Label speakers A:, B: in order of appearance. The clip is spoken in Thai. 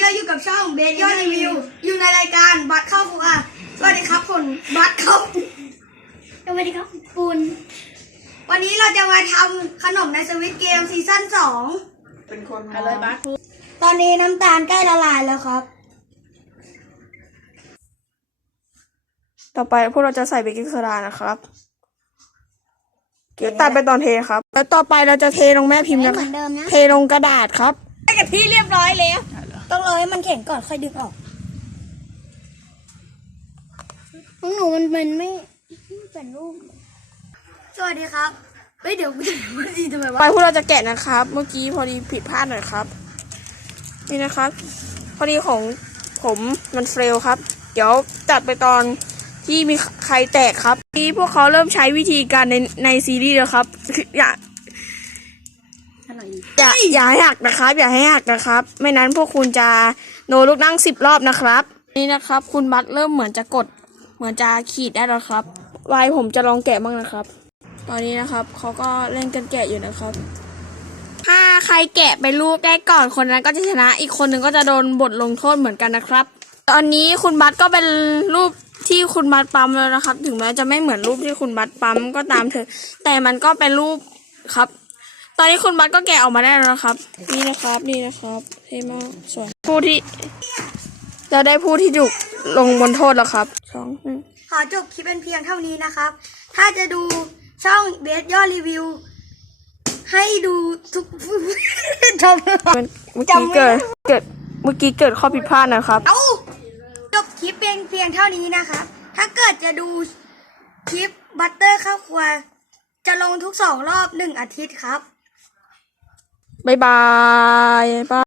A: เราอยู่กับช่องเบสยอดรีวิวอยู่ในรายการบัตเข้าครัวสวัสดีครับคุณบัตเข้าสวัสดีครับคุณวันนี้เราจะมาทำขนมในสวิตเกมซีซั่น2
B: เป็นคน
C: อะไรบัสพูด
A: ตอนนี้น้ำตาลใกล้ละลายแล้วครับ
B: ต่อไปพวกเราจะใส่เบกกิ้งโซดานะครับเดี๋ยวตัดไปตอนเทครับแล้วต่อไปเราจะเทลงแม่พิมพ์นะ
A: เหมือนเดิมนะ
B: เทลงกระดาษครับ
A: ได้กับที่เรียบร้อยแล้วต้องรอให้มันแข็งก่อนค่อยดึงออกของหนูมันไม่เป็นรูปสวัสดีครับเฮ้ยเดี๋ยวดีทำไม
B: ไป
A: วะ
B: พวกเราจะแกะนะครับ เมื่อกี้พอดีผิดพลาดหน่อยครับนี่นะครับ พอดีของผมมันเฟลครับ เดี๋ยวตัดไปตอนที่มีใครแตกครับนี่พวกเขาเริ่มใช้วิธีการในซีรีส์แล้วครับอย่าให้หักนะครับ อย่าให้หักนะครับ ไม่นั้นพวกคุณจะโนลูกนั่ง10 รอบนะครับนี่นะครับ คุณบัตเริ่มเหมือนจะขีดได้แล้วครับวายผมจะลองแกะบ้างนะครับ ตอนนี้นะครับเขาก็เล่นกันแกะอยู่นะครับถ้าใครแกะไปลูกได้ก่อนคนนั้นก็จะชนะ อีกคนหนึ่งก็จะโดนบทลงโทษเหมือนกันนะครับ ตอนนี้คุณบัตก็เป็นรูปที่คุณบัตปั๊มแล้วนะครับ ถึงแม้จะไม่เหมือนรูปที่คุณบัตปั๊มก็ตามเถอะแต่มันก็เป็นรูปครับ ตอนนี้คุณบัตก็แกะออกมาได้แล้วนะครับนี่นะครับเท่มากสวยผู้ที่เราได้ผู้ที่ถูกลงบนโทษแล้วครับ
A: ขอจบคลิปเป็นเพียงเท่านี้นะครับ ถ้าจะดูช่องเบสยอดรีวิวให้ดูทุกจบ
B: เมื่อกี้เกิดข้อผิดพลาดนะครับ
A: เอาจบคลิปเป็นเพียงเท่านี้นะครับถ้าเกิดจะดูคลิปบัตเตอร์ข้าวครัวจะลงทุก2 รอบ1 อาทิตย์ครับ
B: บ๊ายบาย